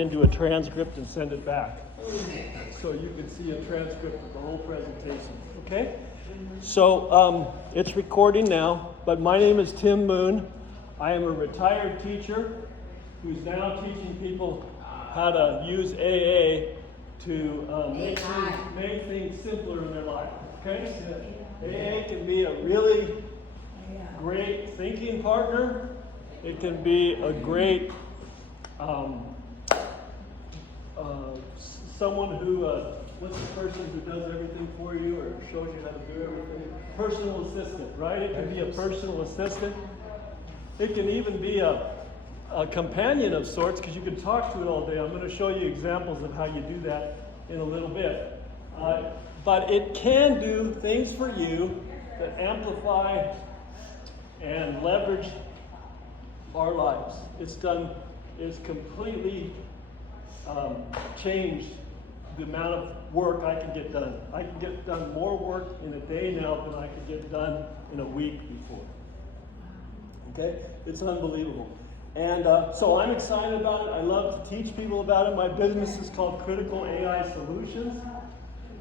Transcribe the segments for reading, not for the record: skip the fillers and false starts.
into a transcript and send it back. So you can see a transcript of the whole presentation, okay? So it's recording now, but my name is Tim Moon. I am a retired teacher who's now teaching people how to use AA to make things simpler in their life, okay? AA can be a really great thinking partner. It can be a great someone who, what's the person who does everything for you or shows you how to do everything? Personal assistant, right? It can be a personal assistant. It can even be a companion of sorts because you can talk to it all day. I'm going to show you examples of how you do that in a little bit. But it can do things for you that amplify and leverage our lives. It's completely changed the amount of work I can get done. I can get done more work in a day now than I could get done in a week before. Okay? It's unbelievable. And so I'm excited about it. I love to teach people about it. My business is called Critical AI Solutions.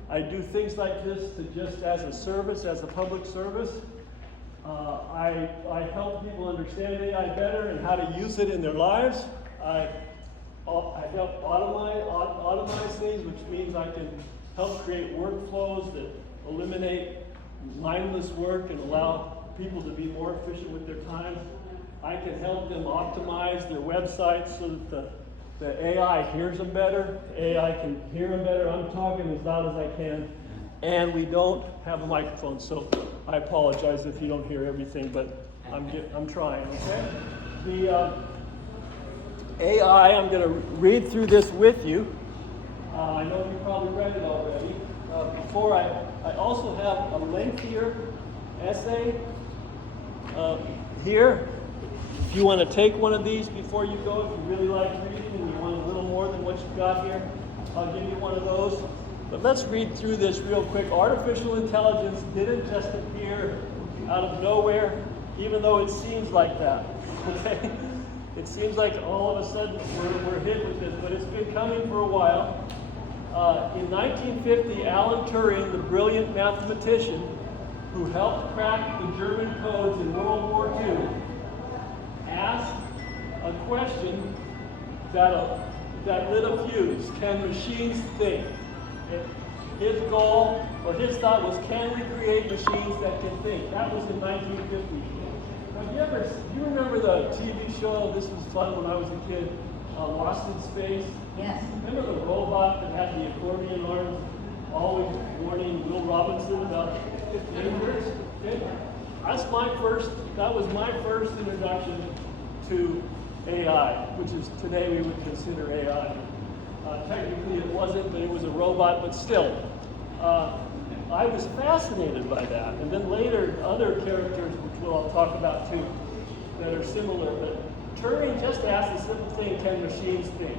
I do things like this to just as a service, as a public service. I help people understand AI better and how to use it in their lives. I help automize things, which means I can help create workflows that eliminate mindless work and allow people to be more efficient with their time. I can help them optimize their websites so that the AI hears them better, AI can hear them better. I'm talking as loud as I can, and we don't have a microphone, so I apologize if you don't hear everything, but I'm trying, okay? The AI, I'm going to read through this with you. I know you probably read it already. I also have a lengthier essay here. If you want to take one of these before you go, if you really like reading and you want a little more than what you've got here, I'll give you one of those. But let's read through this real quick. Artificial intelligence didn't just appear out of nowhere, even though it seems like that. Okay? It seems like all of a sudden we're hit with this, but it's been coming for a while. In 1950, Alan Turing, the brilliant mathematician who helped crack the German codes in World War II, asked a question that lit a fuse. Can machines think? His goal, or his thought was, can we create machines that can think? That was in 1950. Do you remember the TV show, this was fun when I was a kid, Lost in Space? Yes. Remember the robot that had the accordion arms, always warning Will Robinson about dangers? Okay. That was my first introduction to AI, which is today we would consider AI. Technically it wasn't, but it was a robot, but still. I was fascinated by that. And then later, other characters, which I'll talk about too, that are similar. But Turing just asked a simple thing, can machines think?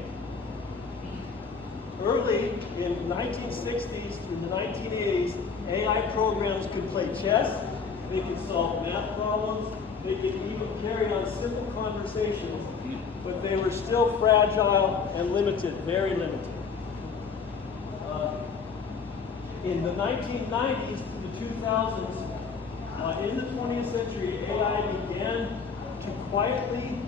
Early in the 1960s through the 1980s, AI programs could play chess, they could solve math problems, they could even carry on simple conversations, but they were still fragile and limited, very limited. In the 1990s to the 2000s, in the 20th century, AI began to quietly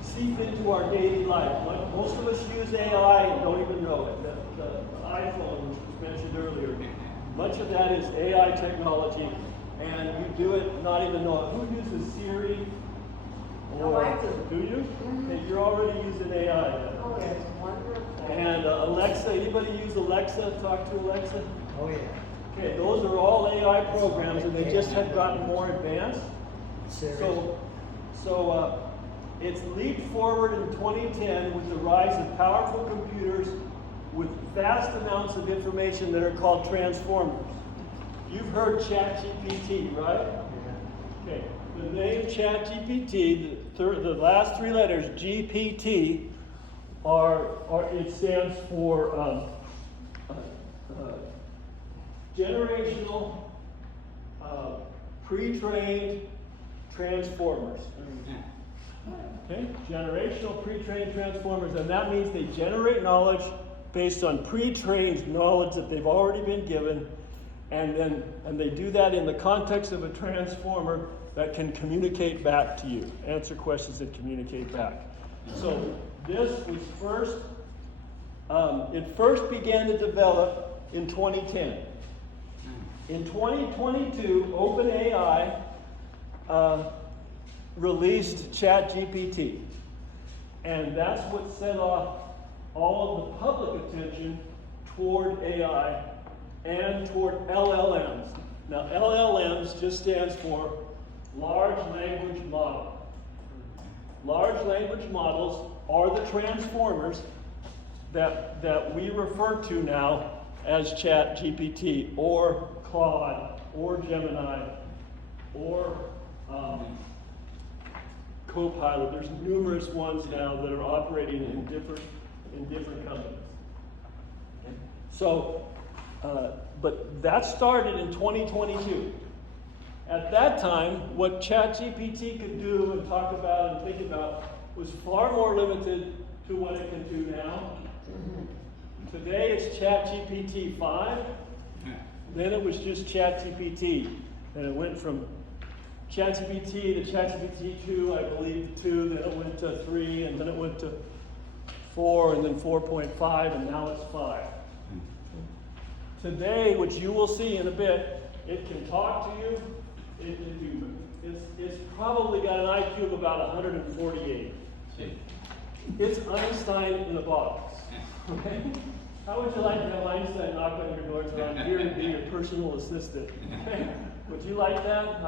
seep into our daily life. Most of us use AI and don't even know it. The iPhone, which was mentioned earlier, much of that is AI technology, and you do it not even know it. Who uses Siri? Or I do. Do you? Mm-hmm. Okay, you're already using AI. Oh, it's wonderful. And Alexa, anybody use Alexa? Talk to Alexa? Oh, yeah. Okay, those are all AI programs, and they just have gotten more advanced. So it's leaped forward in 2010 with the rise of powerful computers with vast amounts of information that are called transformers. You've heard ChatGPT, right? Yeah. Okay. The name ChatGPT, the last three letters, GPT, it stands for generational pre-trained transformers. Okay, generational pre-trained transformers, and that means they generate knowledge based on pre-trained knowledge that they've already been given, and they do that in the context of a transformer that can communicate back to you, answer questions that communicate back. So this was it first began to develop in 2010. In 2022, OpenAI released ChatGPT, and that's what set off all of the public attention toward AI and toward LLMs. Now, LLMs just stands for Large Language Model. Large language models are the transformers that we refer to now as ChatGPT or Claude or Gemini or Copilot. There's numerous ones now that are operating in different companies. Okay? So, but that started in 2022. At that time, what ChatGPT could do and talk about and think about was far more limited to what it can do now. Today it's ChatGPT 5. Then it was just ChatGPT. And it went from ChatGPT to ChatGPT 2, I believe, 2, then it went to 3, and then it went to 4, and then 4.5, and now it's 5. Today, which you will see in a bit, it can talk to you. It's probably got an IQ of about 148. It's Einstein in a box. Okay? How would you like to have Einstein knock on your door and here to be your personal assistant? Okay? Would you like that?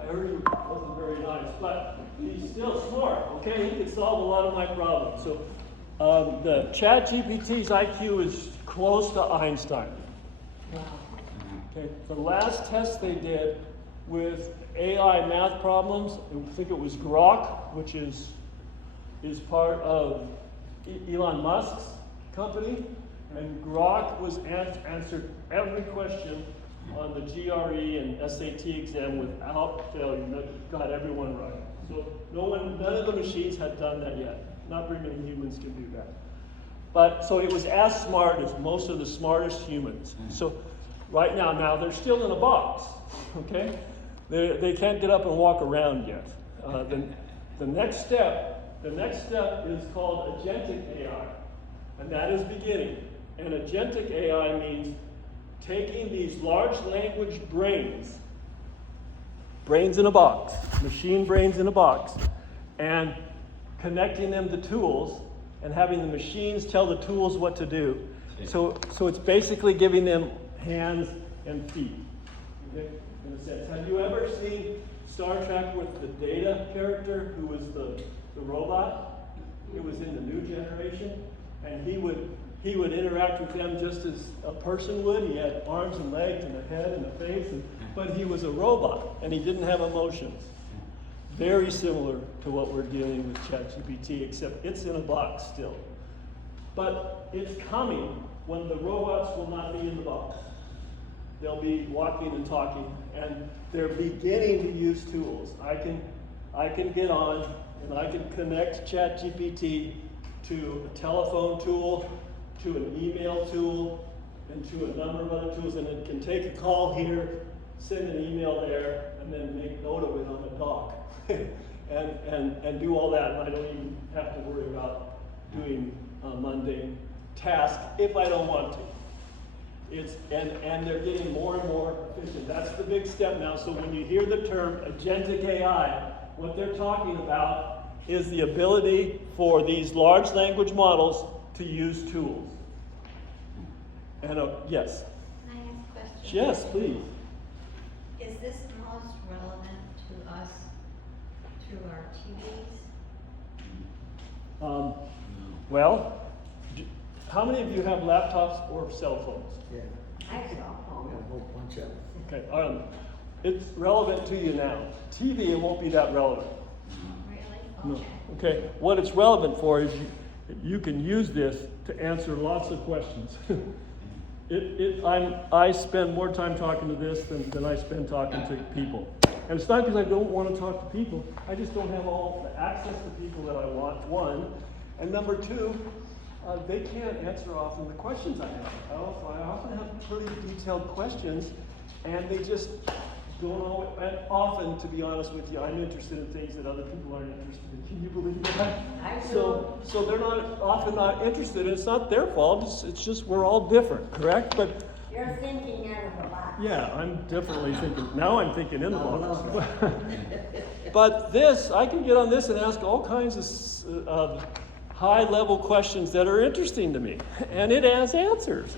I heard he wasn't very nice, but he's still smart. Okay, he can solve a lot of my problems. So the ChatGPT's IQ is close to Einstein. Okay, the last test they did with AI math problems, I think it was Grok, which is part of Elon Musk's company, and Grok was answered every question on the GRE and SAT exam without failure. That got everyone right. So none of the machines had done that yet. Not very many humans can do that. But so it was as smart as most of the smartest humans. So right now they're still in a box. Okay, they can't get up and walk around yet. The next step is called agentic AI, and that is beginning. And agentic AI means taking these large language brains in a box, machine brains in a box, and connecting them to tools and having the machines tell the tools what to do. So it's basically giving them hands and feet, okay, in a sense. Have you ever seen Star Trek with the Data character who was the robot? It was in the new generation, and he would interact with them just as a person would. He had arms and legs and a head and a face, but he was a robot, and he didn't have emotions. Very similar to what we're dealing with ChatGPT, except it's in a box still. But it's coming when the robots will not be in the box. They'll be walking and talking, and they're beginning to use tools. I can get on, and I can connect ChatGPT to a telephone tool, to an email tool, and to a number of other tools, and it can take a call here, send an email there, and then make note of it on the dock, and do all that, and I don't even have to worry about doing a mundane task if I don't want to. And they're getting more and more efficient. That's the big step now. So when you hear the term agentic AI, what they're talking about is the ability for these large language models to use tools. And yes? Can I ask a question? Yes, please. Is this most relevant to us through our TVs? Well, how many of you have laptops or cell phones? Yeah, I saw we have a whole bunch of them. Okay, it's relevant to you now. TV, it won't be that relevant. Really? No. Okay. Okay, what it's relevant for is you can use this to answer lots of questions. I spend more time talking to this than I spend talking to people. And it's not because I don't want to talk to people. I just don't have all the access to people that I want, one. And number two, they can't answer often the questions I have. I often have pretty detailed questions, and they just don't always, and often, to be honest with you, I'm interested in things that other people aren't interested in. Can you believe that? I So they're often not interested, and it's not their fault. It's just we're all different, correct? But You're thinking out of the box. yeah, I'm definitely thinking. Now I'm thinking in the box. But this, I can get on this and ask all kinds of high-level questions that are interesting to me, and it has answers.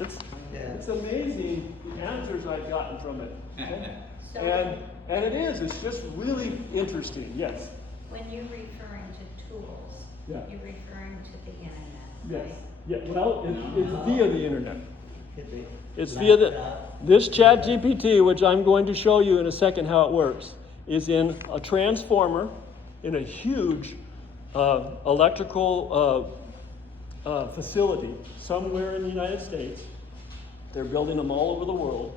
It's amazing the answers I've gotten from it. Okay? So And it is. It's just really interesting. Yes. when you're referring to tools, Yeah. you're referring to the internet, Yes. right? Yeah. Well, it's via the internet. Could be. It's via this ChatGPT, which I'm going to show you in a second how it works, is in a transformer in a huge electrical facility somewhere in the United States. They're building them all over the world.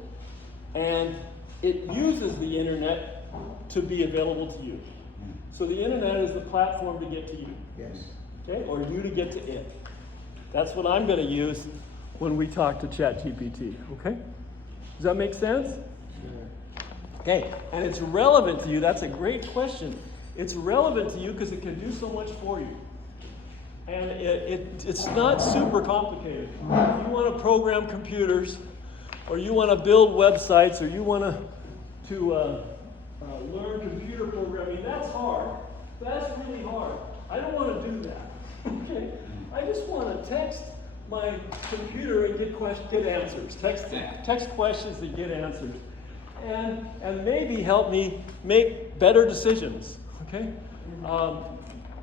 And it uses the internet to be available to you. So the internet is the platform to get to you. Yes. Okay, or you to get to it. That's what I'm going to use when we talk to ChatGPT. Okay, does that make sense? Sure. Okay, and it's relevant to you. That's a great question. It's relevant to you because it can do so much for you, and it's not super complicated. If you want to program computers, or you want to build websites, or you want to learn computer programming, that's hard. That's really hard. I don't want to do that. Okay, I just want to text my computer and get answers. Text questions and get answers, and maybe help me make better decisions. Okay,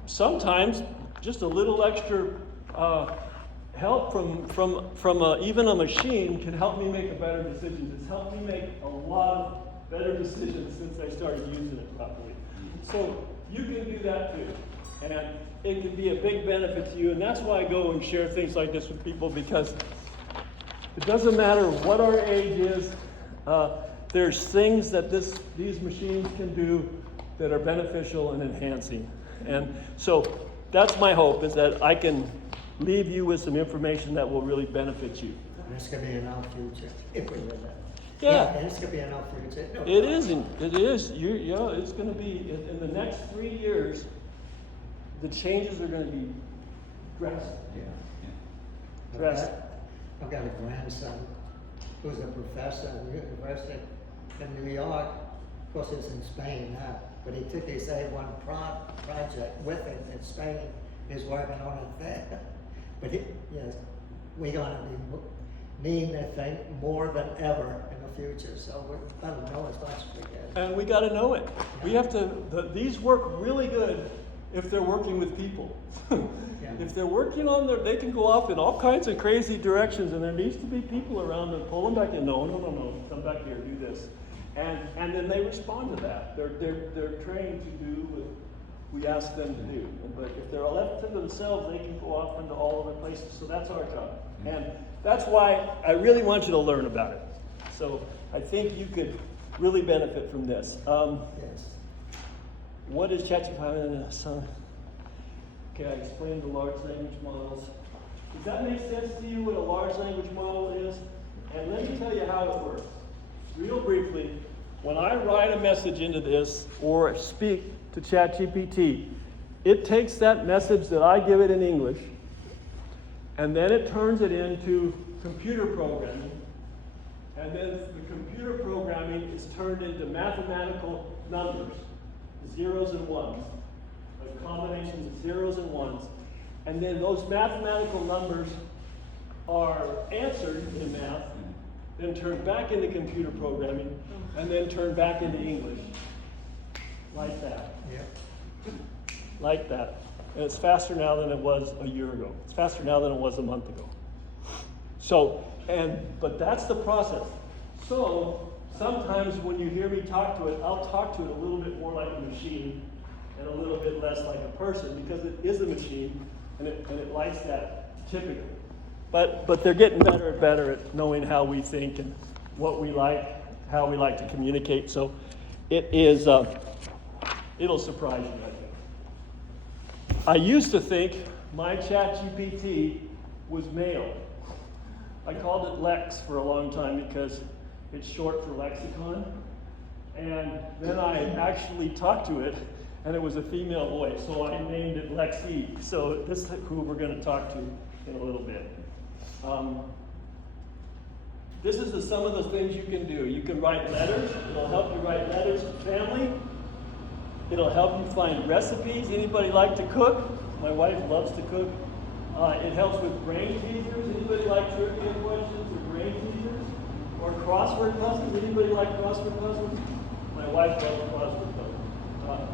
sometimes just a little extra help from even a machine can help me make a better decision. It's helped me make a lot of better decisions since I started using it properly. So you can do that too, and it can be a big benefit to you. And that's why I go and share things like this with people, because it doesn't matter what our age is. There's things that these machines can do that are beneficial and enhancing. And so that's my hope, is that I can leave you with some information that will really benefit you. And it's going to be in our future, if we live that. Yeah. And it's going to be in our future. No, It isn't. It is. It's going to be in the next 3 years. The changes are going to be drastic. Yeah. Drastic. I've got a grandson who's a professor at the University in New York. Of course, it's in Spain now, but he took his A1 project with him in Spain. He's working on it there. But yes, we're going to be needing that thing more than ever in the future. So we're going to know as much as we can. And we got to know it. We have to. These work really good if they're working with people. If they're working on they can go off in all kinds of crazy directions, and there needs to be people around to pull them back in. No, come back here, do this, and then they respond to that. They're trained to do what we ask them to do. But if they're left to themselves, they can go off into all other places. So that's our job, and that's why I really want you to learn about it. So I think you could really benefit from this. Yes. What is ChatGPT? Okay, I explained the large language models. Does that make sense to you what a large language model is? And let me tell you how it works. Real briefly, when I write a message into this or speak to ChatGPT, it takes that message that I give it in English, and then it turns it into computer programming. And then the computer programming is turned into mathematical numbers, zeros and ones, a combination of zeros and ones. And then those mathematical numbers are answered in math, then turned back into computer programming, and then turned back into English. Like that. Yeah. Like that. And it's faster now than it was a year ago. It's faster now than it was a month ago. So, but that's the process. So, sometimes when you hear me talk to it, I'll talk to it a little bit more like a machine and a little bit less like a person, because it is a machine and it likes that typically. But they're getting better and better at knowing how we think and what we like, how we like to communicate. So it is, it'll surprise you, I think. I used to think my ChatGPT was male. I called it Lex for a long time because it's short for lexicon. And then I actually talked to it, and it was a female voice, so I named it Lexi. So this is who we're going to talk to in a little bit. This is some of the things you can do. You can write letters. It'll help you write letters to family. It'll help you find recipes. Anybody like to cook? My wife loves to cook. It helps with brain teasers. Anybody like trivia questions or brain teasers? Or crossword puzzles? Anybody like crossword puzzles? My wife loves crossword puzzles.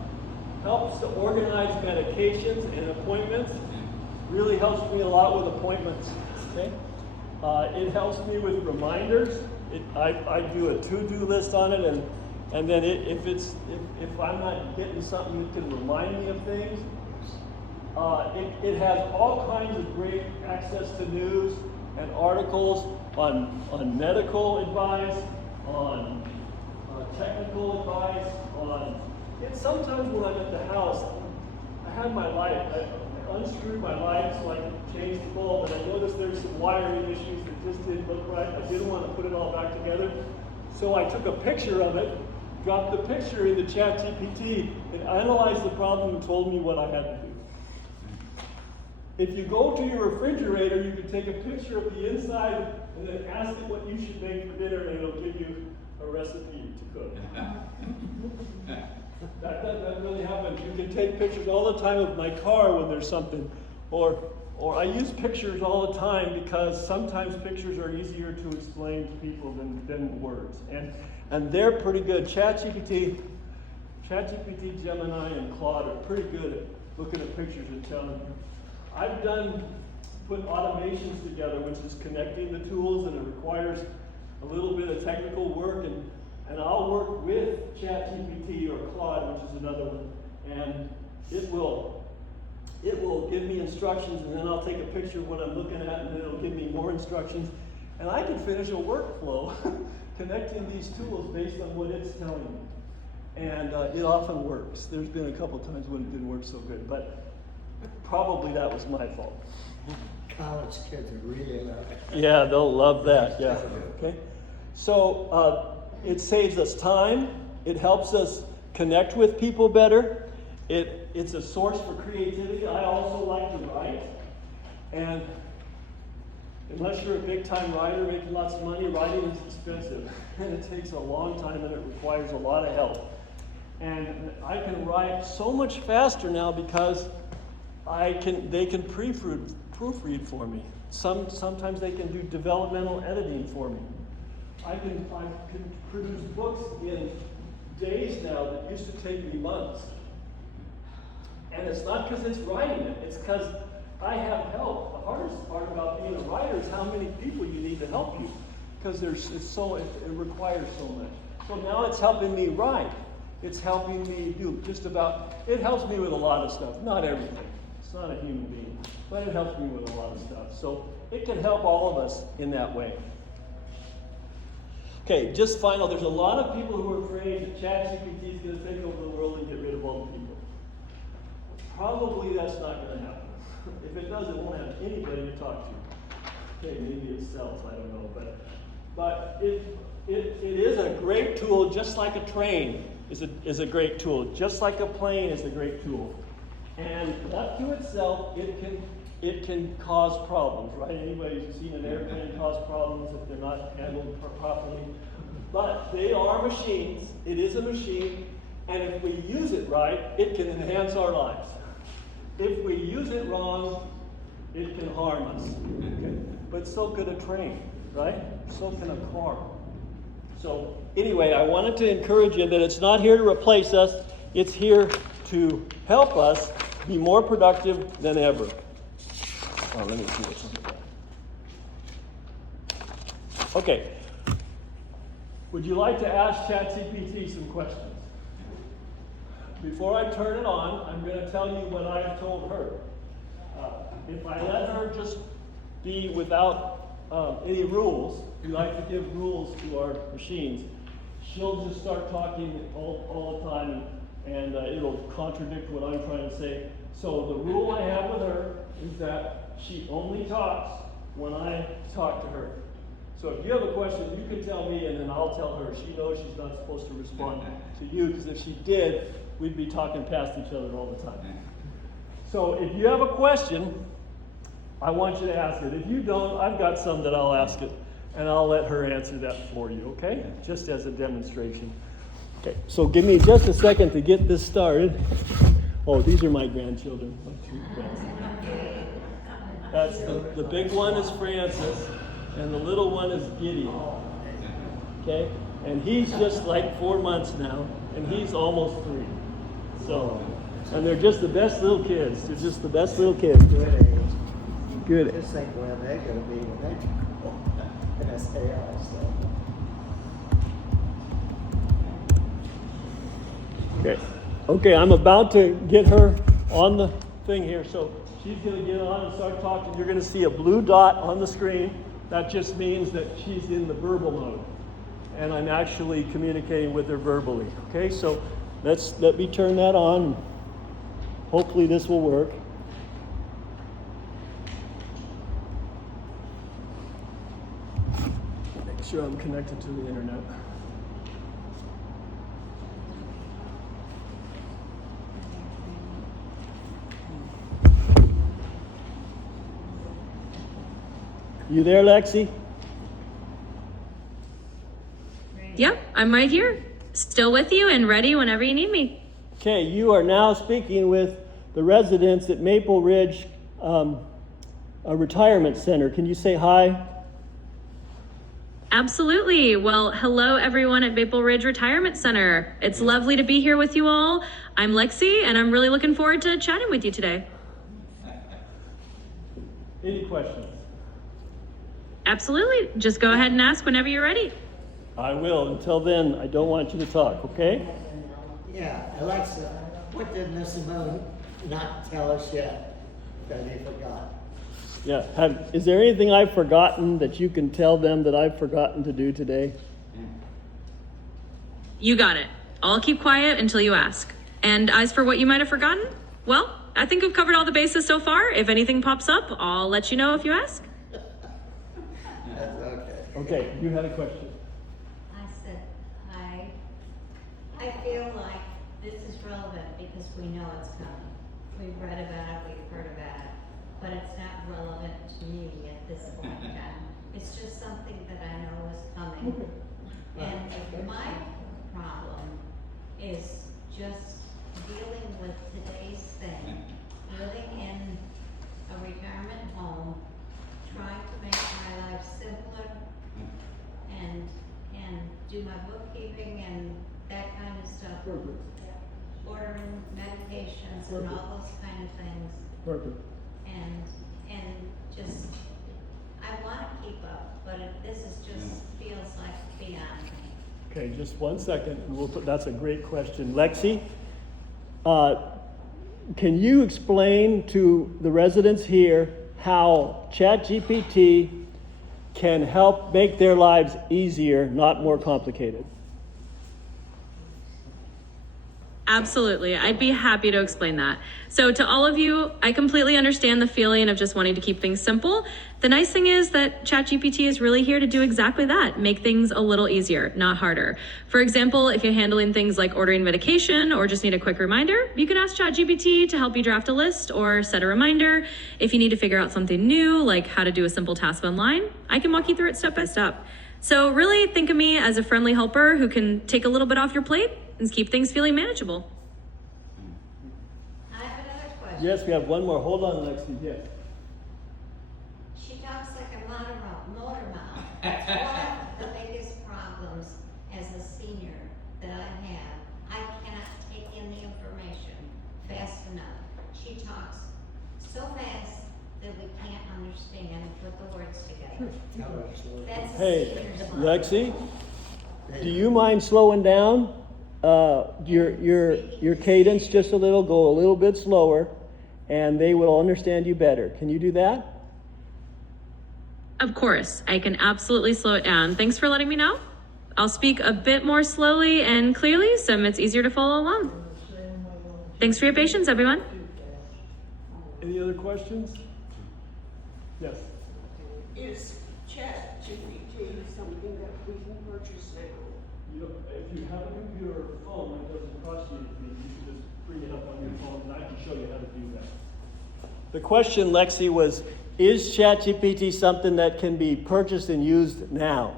Helps to organize medications and appointments. Really helps me a lot with appointments. Okay? It helps me with reminders. I do a to-do list on it, and then if I'm not getting something, it can remind me of things. It has all kinds of great access to news and articles on medical advice, on technical advice, sometimes when I'm at the house, I have my light. I unscrewed my light so I could change the bulb, and I noticed there's some wiring issues that just didn't look right. I didn't want to put it all back together. So I took a picture of it, dropped the picture in the ChatGPT, and analyzed the problem and told me what I had to do. If you go to your refrigerator, you can take a picture of the inside and then ask it what you should make for dinner, and it'll give you a recipe to cook. That really happens. You can take pictures all the time of my car when there's something, or I use pictures all the time because sometimes pictures are easier to explain to people than words, and they're pretty good. ChatGPT, Gemini, and Claude are pretty good at looking at pictures and telling you. I've put automations together, which is connecting the tools, and it requires a little bit of technical work, and I'll work with ChatGPT or Claude, which is another one, and it will give me instructions, and then I'll take a picture of what I'm looking at, and then it'll give me more instructions, and I can finish a workflow connecting these tools based on what it's telling me. And it often works. There's been a couple times when it didn't work so good, but probably that was my fault. College kids are really love it. Yeah, they'll love that, yeah. Okay. So it saves us time. It helps us connect with people better. It's a source for creativity. I also like to write. And unless you're a big-time writer making lots of money, writing is expensive. And it takes a long time, and it requires a lot of help. And I can write so much faster now because they can proofread for me. Sometimes they can do developmental editing for me. I can produce books in days now that used to take me months. And it's not because it's writing it, it's because I have help. The hardest part about being a writer is how many people you need to help you, because it requires so much. So now it's helping me write. It's helping me do it helps me with a lot of stuff, not everything. It's not a human being, but it helps me with a lot of stuff. So it can help all of us in that way. Okay, just final, there's a lot of people who are afraid that ChatGPT is going to take over the world and get rid of all the people. Probably that's not going to happen. If it does, it won't have anybody to talk to. Okay, maybe itself, I don't know. But it is a great tool, just like a train is a great tool. Just like a plane is a great tool. And left to itself, it can cause problems, right? Anybody who's seen an airplane cause problems if they're not handled properly. But they are machines. It is a machine. And if we use it right, it can enhance our lives. If we use it wrong, it can harm us. Okay? But so could a train, right? So can a car. So anyway, I wanted to encourage you that it's not here to replace us. It's here to help us be more productive than ever. Oh, let me see what's on the Okay. Would you like to ask ChatGPT some questions? Before I turn it on, I'm going to tell you what I have told her. If I let her just be without any rules, we like to give rules to our machines, she'll just start talking all the time, and it'll contradict what I'm trying to say. So the rule I have with her is that she only talks when I talk to her. So if you have a question, you can tell me, and then I'll tell her. She knows she's not supposed to respond to you, because if she did, we'd be talking past each other all the time. So if you have a question, I want you to ask it. If you don't, I've got some that I'll ask it, and I'll let her answer that for you, okay? Just as a demonstration. Okay, so give me just a second to get this started. Oh, these are my grandchildren. My two grandsons. That's the big one is Francis, and the little one is Gideon. Okay? And he's just like 4 months now, and he's almost 3. So, and they're just the best little kids. They're just the best little kids. Good age. Good. Just think where they're gonna be when they grow up in this AI stuff. Okay. Okay, I'm about to get her on the thing here. So she's going to get on and start talking. You're going to see a blue dot on the screen. That just means that she's in the verbal mode. And I'm actually communicating with her verbally. Okay, so let me turn that on. Hopefully this will work. Make sure I'm connected to the internet. You there, Lexi? Yep, I'm right here, still with you and ready whenever you need me. Okay, you are now speaking with the residents at Maple Ridge a Retirement Center. Can you say hi? Absolutely. Well, hello everyone at Maple Ridge Retirement Center. It's lovely to be here with you all. I'm Lexi, and I'm really looking forward to chatting with you today. Any questions? Absolutely. Just go ahead and ask whenever you're ready. I will. Until then, I don't want you to talk, okay? Yeah, Alexa, what did Mr. Moon not tell us yet that he forgot? Yeah. Is there anything I've forgotten that you can tell them that I've forgotten to do today? You got it. I'll keep quiet until you ask. And as for what you might have forgotten, well, I think we've covered all the bases so far. If anything pops up, I'll let you know if you ask. That's okay. Okay, you had a question. I said, I feel like this is relevant because we know it's coming. We've read about it, we've heard about it, but it's not relevant to me at this point in time. It's just something that I know is coming. And my problem is just dealing with today's thing, living in a retirement home, trying to make my life simpler and do my bookkeeping and that kind of stuff. Perfect. Ordering medications and all those kind of things. Perfect. And just, I wanna keep up, but this is just, feels like beyond me. Okay, just 1 second. That's a great question. Lexi, can you explain to the residents here how ChatGPT can help make their lives easier, not more complicated? Absolutely. I'd be happy to explain that. So to all of you, I completely understand the feeling of just wanting to keep things simple. The nice thing is that ChatGPT is really here to do exactly that, make things a little easier, not harder. For example, if you're handling things like ordering medication or just need a quick reminder, you can ask ChatGPT to help you draft a list or set a reminder. If you need to figure out something new, like how to do a simple task online, I can walk you through it step by step. So really think of me as a friendly helper who can take a little bit off your plate and keep things feeling manageable. I have another question. Yes, we have one more. Hold on, Lexi. Yes. She talks like a motor mouth. That's one of the biggest problems as a senior that I have. I cannot take in the information fast enough. She talks so fast that we can't understand and put the words together. Tell her a story. That's a Hey, senior's fault. Lexi, do you mind slowing down your cadence just a little? Go a little bit slower, and they will understand you better. Can you do that? Of course, I can absolutely slow it down. Thanks for letting me know. I'll speak a bit more slowly and clearly so it's easier to follow along. Thanks for your patience, everyone. Any other questions? Yes. Is ChatGPT something that we can purchase now? You know, if you have a computer or phone, it doesn't cost you anything. You can just bring it up on your phone, and I can show you how to do that. The question, Lexi, was, is ChatGPT something that can be purchased and used now?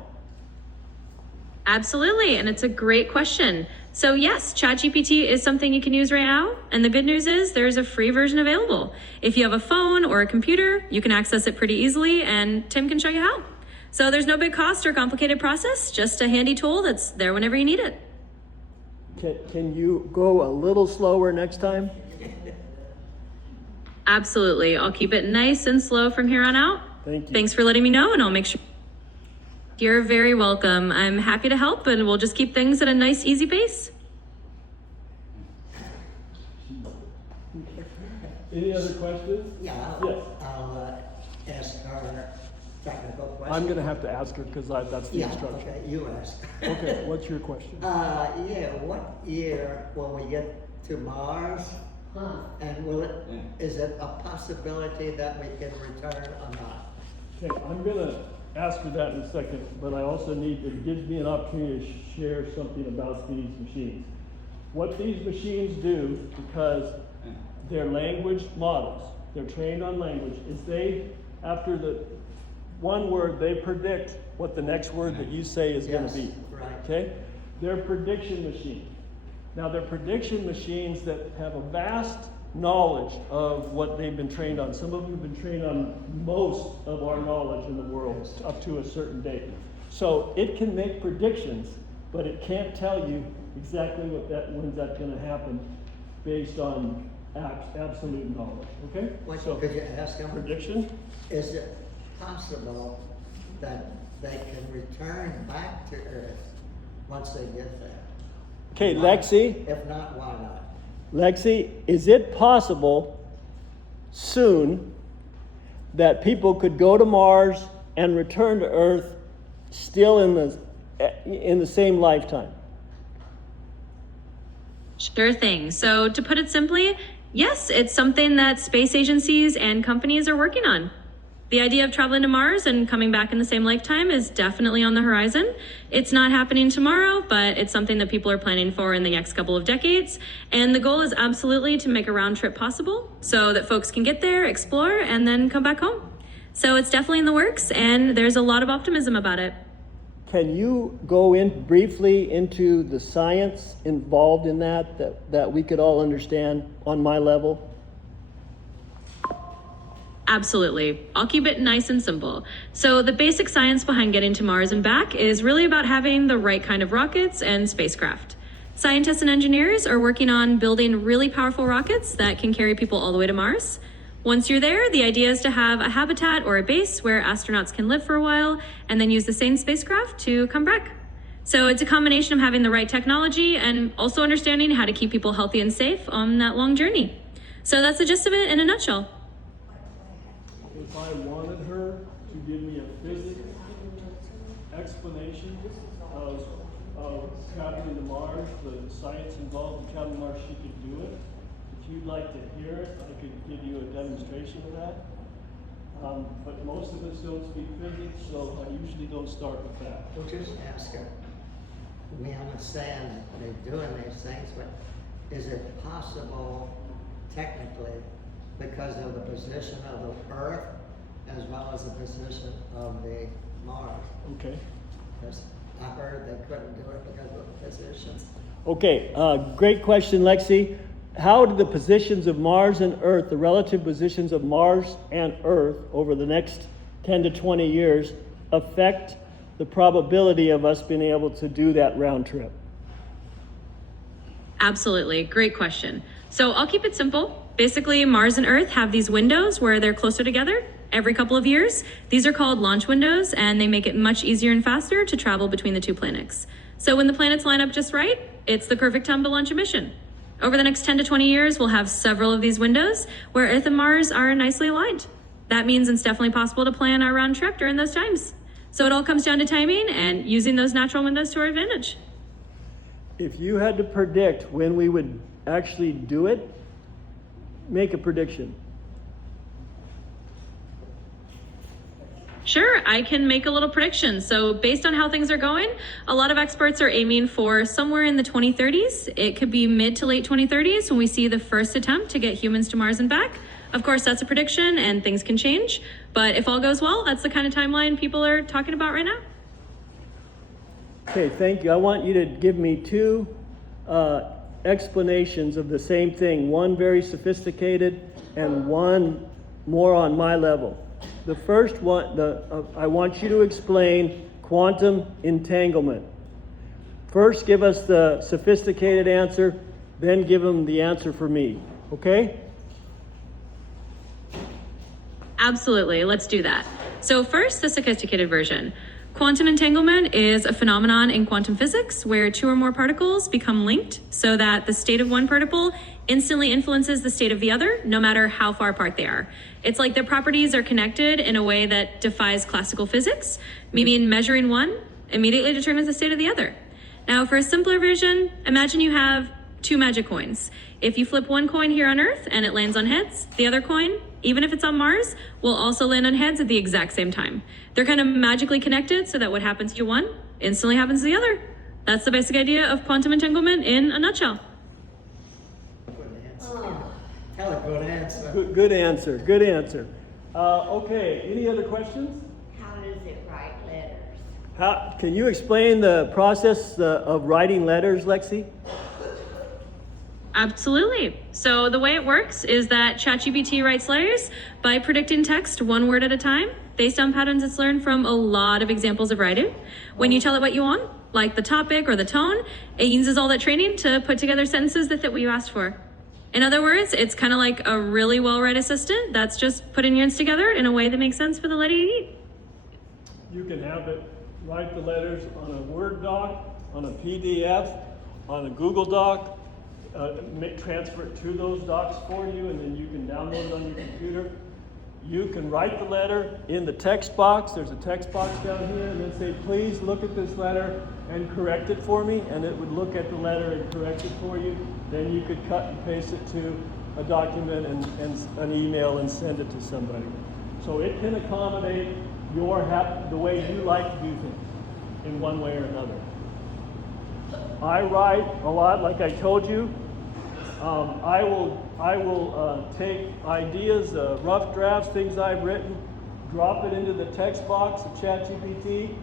Absolutely, and it's a great question. So yes, ChatGPT is something you can use right now, and the good news is there's a free version available. If you have a phone or a computer, you can access it pretty easily, and Tim can show you how. So there's no big cost or complicated process, just a handy tool that's there whenever you need it. Can you go a little slower next time? Absolutely, I'll keep it nice and slow from here on out. Thank you. Thanks for letting me know, and I'll make sure. You're very welcome. I'm happy to help, and we'll just keep things at a nice, easy pace. Any other questions? Yeah, Yes. I'll ask her technical question. I'm gonna have to ask her because that's the Yeah, instruction. okay, you ask. Okay, what's your question? Yeah, what year will we get to Mars? And is it a possibility that we can return or not? Okay, I'm gonna ask her that in a second, but I also it gives me an opportunity to share something about these machines. What these machines do, because they're language models, they're trained on language, is after the one word, they predict what the next word that you say is gonna Yes, be. right. Okay? They're prediction machines. Now, they're prediction machines that have a vast knowledge of what they've been trained on. Some of them have been trained on most of our knowledge in the world up to a certain date. So it can make predictions, but it can't tell you exactly when's that's going to happen based on absolute knowledge. Okay? What, So could you ask them? prediction. Is it possible that they can return back to Earth once they get there? Okay, Lexi. If not, why not? Lexi, is it possible soon that people could go to Mars and return to Earth still in the same lifetime? Sure thing. So to put it simply, yes, it's something that space agencies and companies are working on. The idea of traveling to Mars and coming back in the same lifetime is definitely on the horizon. It's not happening tomorrow, but it's something that people are planning for in the next couple of decades. And the goal is absolutely to make a round trip possible so that folks can get there, explore, and then come back home. So it's definitely in the works, and there's a lot of optimism about it. Can you go in briefly into the science involved in that we could all understand on my level? Absolutely. I'll keep it nice and simple. So the basic science behind getting to Mars and back is really about having the right kind of rockets and spacecraft. Scientists and engineers are working on building really powerful rockets that can carry people all the way to Mars. Once you're there, the idea is to have a habitat or a base where astronauts can live for a while and then use the same spacecraft to come back. So it's a combination of having the right technology and also understanding how to keep people healthy and safe on that long journey. So that's the gist of it in a nutshell. If I wanted her to give me a physics explanation of traveling to Mars, the science involved in traveling to Mars, she could do it. If you'd like to hear it, I could give you a demonstration of that. But most of us don't speak physics, so I usually don't start with that. We'll just ask her. We understand that they're doing these things, but is it possible technically, because of the position of the Earth as well as the position of the Mars? Okay. Because I heard they couldn't do it because of the position. Okay, great question, Lexi. How do the positions of Mars and Earth, the relative positions of Mars and Earth over the next 10 to 20 years affect the probability of us being able to do that round trip? Absolutely. Great question. So I'll keep it simple. Basically, Mars and Earth have these windows where they're closer together every couple of years. These are called launch windows, and they make it much easier and faster to travel between the two planets. So when the planets line up just right, it's the perfect time to launch a mission. Over the next 10 to 20 years, we'll have several of these windows where Earth and Mars are nicely aligned. That means it's definitely possible to plan our round trip during those times. So it all comes down to timing and using those natural windows to our advantage. If you had to predict when we would actually do it, make a prediction. Sure, I can make a little prediction. So based on how things are going, a lot of experts are aiming for somewhere in the 2030s. It could be mid to late 2030s when we see the first attempt to get humans to Mars and back. Of course, that's a prediction and things can change. But if all goes well, that's the kind of timeline people are talking about right now. Okay, thank you. I want you to give me two explanations of the same thing. One very sophisticated and one more on my level. The first one, I want you to explain quantum entanglement. First, give us the sophisticated answer, then give them the answer for me. Okay? Absolutely, let's do that. So first, the sophisticated version. Quantum entanglement is a phenomenon in quantum physics where two or more particles become linked so that the state of one particle instantly influences the state of the other, no matter how far apart they are. It's like their properties are connected in a way that defies classical physics, meaning measuring one immediately determines the state of the other. Now, for a simpler version, imagine you have two magic coins. If you flip one coin here on Earth and it lands on heads, the other coin, even if it's on Mars, will also land on heads at the exact same time. They're kind of magically connected so that what happens to one instantly happens to the other. That's the basic idea of quantum entanglement in a nutshell. Good answer. Hell, a good answer. Good answer. Good answer. Okay, any other questions? How does it write letters? Can you explain the process of writing letters, Lexi? Absolutely. So the way it works is that ChatGPT writes letters by predicting text one word at a time based on patterns it's learned from a lot of examples of writing. When you tell it what you want, like the topic or the tone, it uses all that training to put together sentences that fit what you asked for. In other words, it's kind of like a really well-read assistant that's just putting your words together in a way that makes sense for the letter you need. You can have it write the letters on a Word doc, on a PDF, on a Google Doc, transfer it to those docs for you, and then you can download it on your computer. You can write the letter in the text box. There's a text box down here, and then say, please look at this letter and correct it for me, and it would look at the letter and correct it for you. Then you could cut and paste it to a document and an email and send it to somebody. So it can accommodate the way you like to do things in one way or another. I write a lot, like I told you. I will take ideas, rough drafts, things I've written, drop it into the text box of ChatGPT,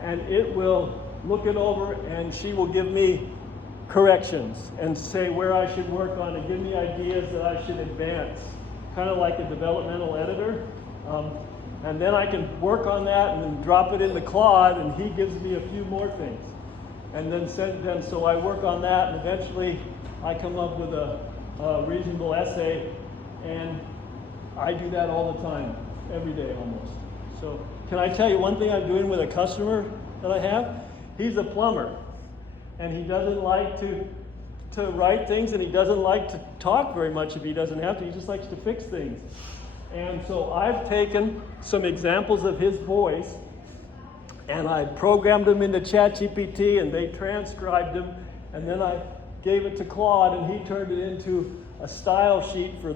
and it will look it over, and she will give me corrections and say where I should work on and give me ideas that I should advance, kind of like a developmental editor. And then I can work on that and then drop it into Claude, and he gives me a few more things. And then send them, so I work on that, and eventually I come up with a reasonable essay, and I do that all the time, every day almost. So can I tell you one thing I'm doing with a customer that I have? He's a plumber, and he doesn't like to write things, and he doesn't like to talk very much if he doesn't have to. He just likes to fix things. And so I've taken some examples of his voice, and I programmed them into ChatGPT, and they transcribed them, and then I gave it to Claude, and he turned it into a style sheet for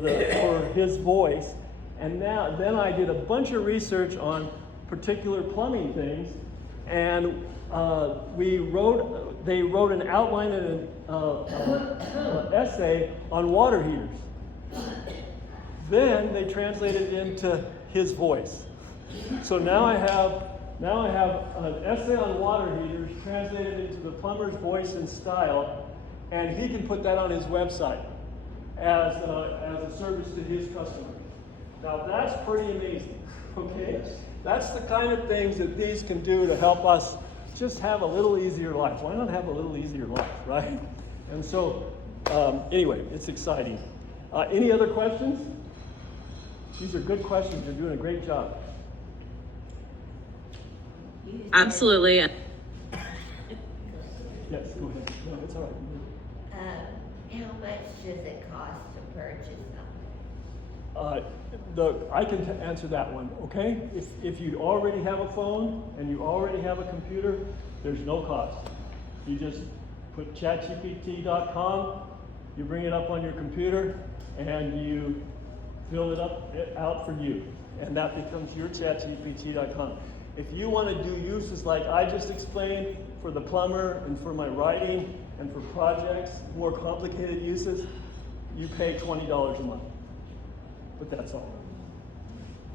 his voice. And then I did a bunch of research on particular plumbing things, and they wrote an outline and an essay on water heaters. Then they translated it into his voice. So now I have an essay on water heaters translated into the plumber's voice and style, and he can put that on his website as a service to his customers. Now that's pretty amazing, okay? That's the kind of things that these can do to help us just have a little easier life. Why not have a little easier life, right? And so, anyway, it's exciting. Any other questions? These are good questions. You're doing a great job. Absolutely. Yes, go ahead. No, it's all right. How much does it cost to purchase them? I can answer that one, okay? If you already have a phone and you already have a computer, there's no cost. You just put chatgpt.com, you bring it up on your computer, and you fill it out for you. And that becomes your chatgpt.com. If you want to do uses like I just explained for the plumber and for my writing and for projects, more complicated uses, you pay $20 a month. But that's all.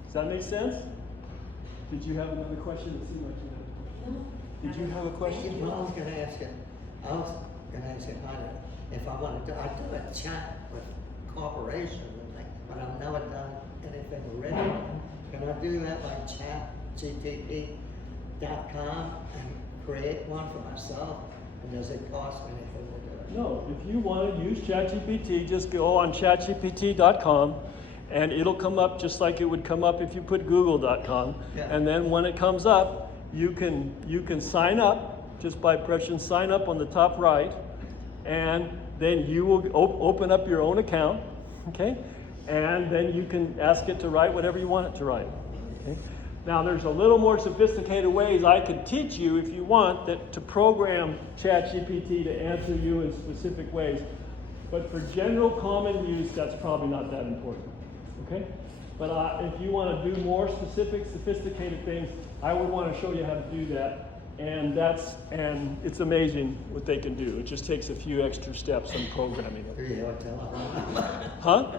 Does that make sense? Did you have another question? It seemed like you had a question. Did you have a question? Well, I was gonna ask you, how if I wanted to, I do a chat with corporations and things, but I've never done anything written. Can I do that like chatgpt.com and create one for myself? And does it cost me anything to do it? No, if you want to use ChatGPT, just go on chatgpt.com and it'll come up just like it would come up if you put google.com. Yeah. And then when it comes up, you can sign up just by pressing sign up on the top right, and then you will open up your own account, okay? And then you can ask it to write whatever you want it to write. Okay? Now there's a little more sophisticated ways I could teach you if you want to program ChatGPT to answer you in specific ways. But for general common use, that's probably not that important. Okay? But if you want to do more specific, sophisticated things, I would want to show you how to do that. And it's amazing what they can do. It just takes a few extra steps in programming Do it. you have a telephone number? Huh?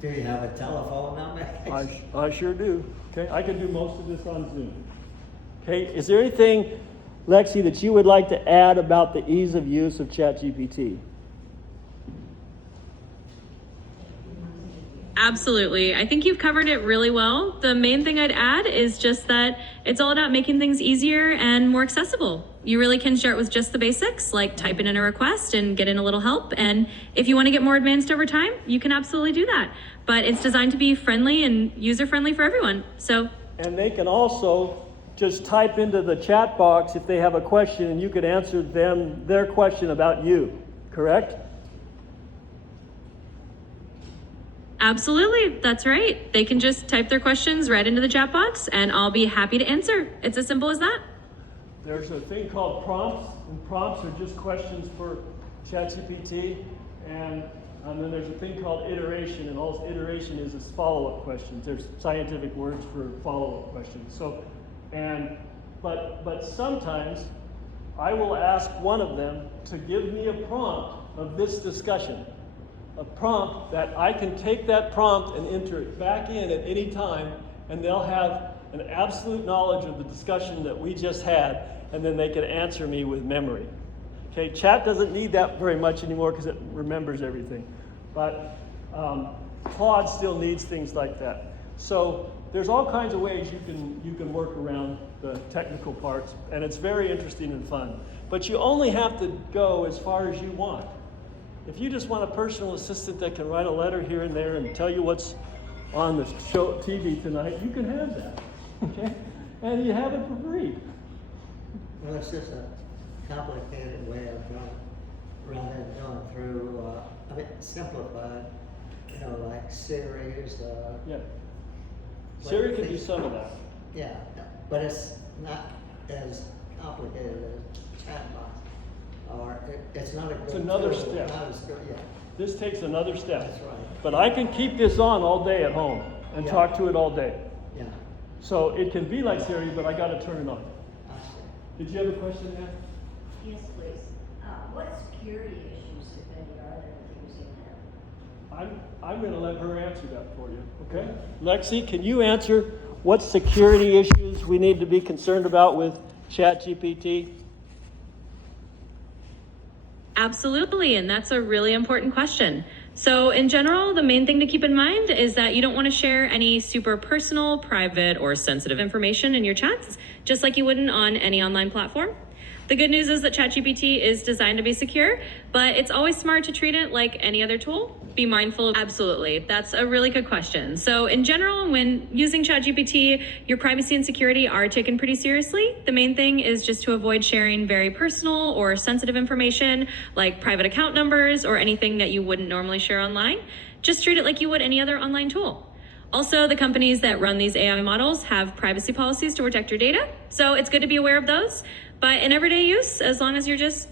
Do you have a telephone number? I sure do. Okay, I can do most of this on Zoom. Okay, is there anything, Lexi, that you would like to add about the ease of use of ChatGPT? Absolutely. I think you've covered it really well. The main thing I'd add is just that it's all about making things easier and more accessible. You really can start with just the basics, like typing in a request and get in a little help. And if you want to get more advanced over time, you can absolutely do that. But it's designed to be friendly and user-friendly for everyone. So, And they can also just type into the chat box if they have a question, and you could answer them their question about you, correct? absolutely, that's right. They can just type their questions right into the chat box and I'll be happy to answer. It's as simple as that. There's a thing called prompts, and prompts are just questions for ChatGPT, and then there's a thing called iteration, and all iteration is follow-up questions. There's scientific words for follow-up questions. So, but sometimes I will ask one of them to give me a prompt of this discussion, a prompt that I can take that prompt and enter it back in at any time, and they'll have an absolute knowledge of the discussion that we just had, and then they can answer me with memory. Okay, chat doesn't need that very much anymore because it remembers everything, but Claude still needs things like that. So there's all kinds of ways you can work around the technical parts, and it's very interesting and fun. But you only have to go as far as you want. If you just want a personal assistant that can write a letter here and there and tell you what's on the show TV tonight, you can have that. Okay, and you have it for free. Well, it's just a complicated way of going, rather than going through, simplified, like series, Yeah. Siri can do some of that. yeah, but it's not as complicated as chatbots. Or it's not a good It's another tool, step. not as good, yeah, This takes another step. that's right, But I can keep this on all day at home and Yeah. talk to it all day. yeah, So it can be like Siri, but I gotta turn it on. I see. Did you have a question, Ann? Yes, please. What security issues, if any, are there using that? I'm gonna let her answer that for you, okay? Lexi, can you answer what security issues we need to be concerned about with ChatGPT? Absolutely, and that's a really important question. So in general, the main thing to keep in mind is that you don't want to share any super personal, private, or sensitive information in your chats, just like you wouldn't on any online platform. The good news is that ChatGPT is designed to be secure, but it's always smart to treat it like any other tool. Be mindful. Absolutely, that's a really good question. So in general, when using ChatGPT, your privacy and security are taken pretty seriously. The main thing is just to avoid sharing very personal or sensitive information like private account numbers or anything that you wouldn't normally share online. Just treat it like you would any other online tool. Also, the companies that run these AI models have privacy policies to protect your data, so it's good to be aware of those. But in everyday use, as long as you're just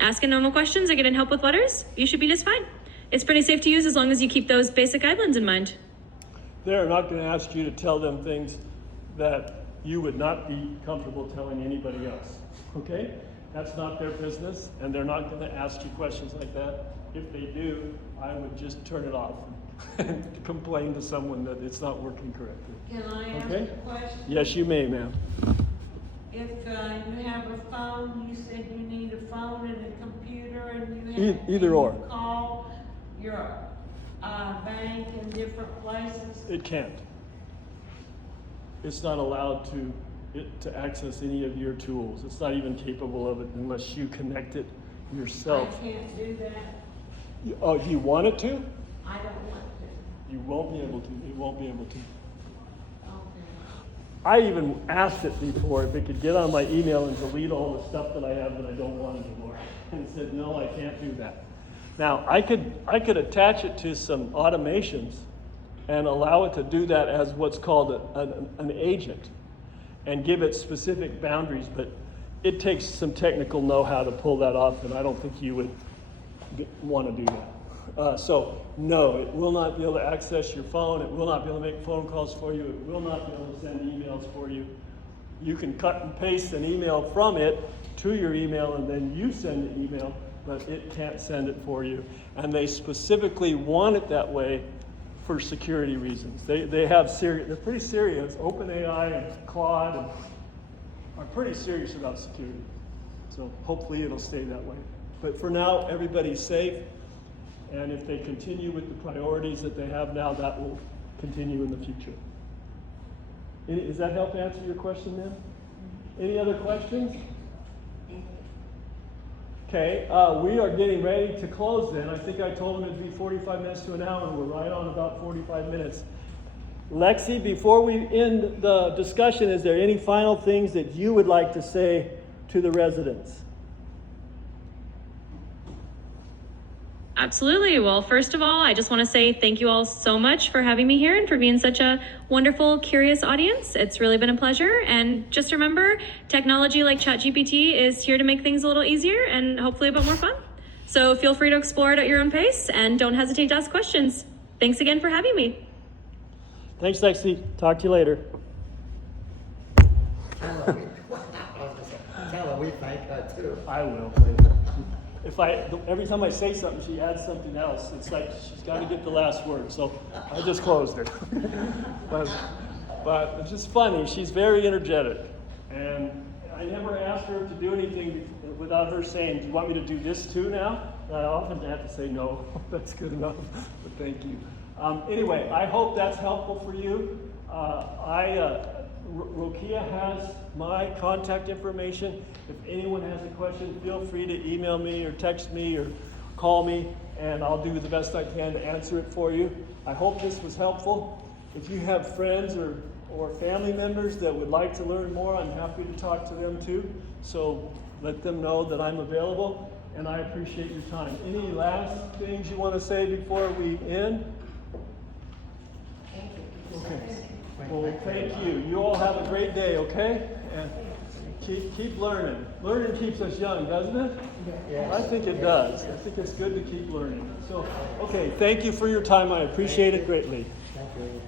asking normal questions or getting help with letters, you should be just fine. It's pretty safe to use as long as you keep those basic guidelines in mind. They're not going to ask you to tell them things that you would not be comfortable telling anybody else, okay? That's not their business, and they're not going to ask you questions like that. If they do, I would just turn it off and complain to someone that it's not working correctly. Can I ask Okay. a question? Yes, you may, ma'am. If you have a phone, you said you need a phone and a computer, and you have Either or. you call your bank in different places. It can't. It's not allowed to access any of your tools. It's not even capable of it unless you connect it yourself. I can't do that. Oh, you want it to? I don't want to. You won't be able to. It won't be able to. Okay. I even asked it before if it could get on my email and delete all the stuff that I have that I don't want anymore. And it said, no, I can't do that. Now, I could attach it to some automations and allow it to do that as what's called an agent and give it specific boundaries, but it takes some technical know-how to pull that off, and I don't think you would want to do that. So, no, it will not be able to access your phone. It will not be able to make phone calls for you. It will not be able to send emails for you. You can cut and paste an email from it to your email, and then you send the email, but it can't send it for you. And they specifically want it that way for security reasons. They have serious, they're pretty serious. OpenAI and Claude are pretty serious about security. So hopefully it'll stay that way. But for now, everybody's safe. And if they continue with the priorities that they have now, that will continue in the future. Does that help answer your question, then? Any other questions? Okay, we are getting ready to close then. I think I told them it'd be 45 minutes to an hour, and we're right on about 45 minutes. Lexi, before we end the discussion, is there any final things that you would like to say to the residents? Absolutely. Well, first of all, I just want to say thank you all so much for having me here and for being such a wonderful, curious audience. It's really been a pleasure. And just remember, technology like ChatGPT is here to make things a little easier and hopefully a bit more fun. So feel free to explore it at your own pace and don't hesitate to ask questions. Thanks again for having me. Thanks, Lexi. Talk to you later. Tell her we thank her too. I will. Every time I say something, she adds something else. It's like she's got to get the last word. So I just closed it. but it's just funny. She's very energetic, and I never asked her to do anything without her saying, "Do you want me to do this too now?" And I often have to say, "No, that's good enough." But thank you. Anyway, I hope that's helpful for you. Rokia has my contact information. If anyone has a question, feel free to email me or text me or call me, and I'll do the best I can to answer it for you. I hope this was helpful. If you have friends or family members that would like to learn more, I'm happy to talk to them too. So let them know that I'm available, and I appreciate your time. Any last things you want to say before we end? Okay. Well, thank you. You all have a great day, okay? And keep learning. Learning keeps us young, doesn't it? Yes. I think it does. I think it's good to keep learning. So, okay, thank you for your time. I appreciate it greatly. Thank you.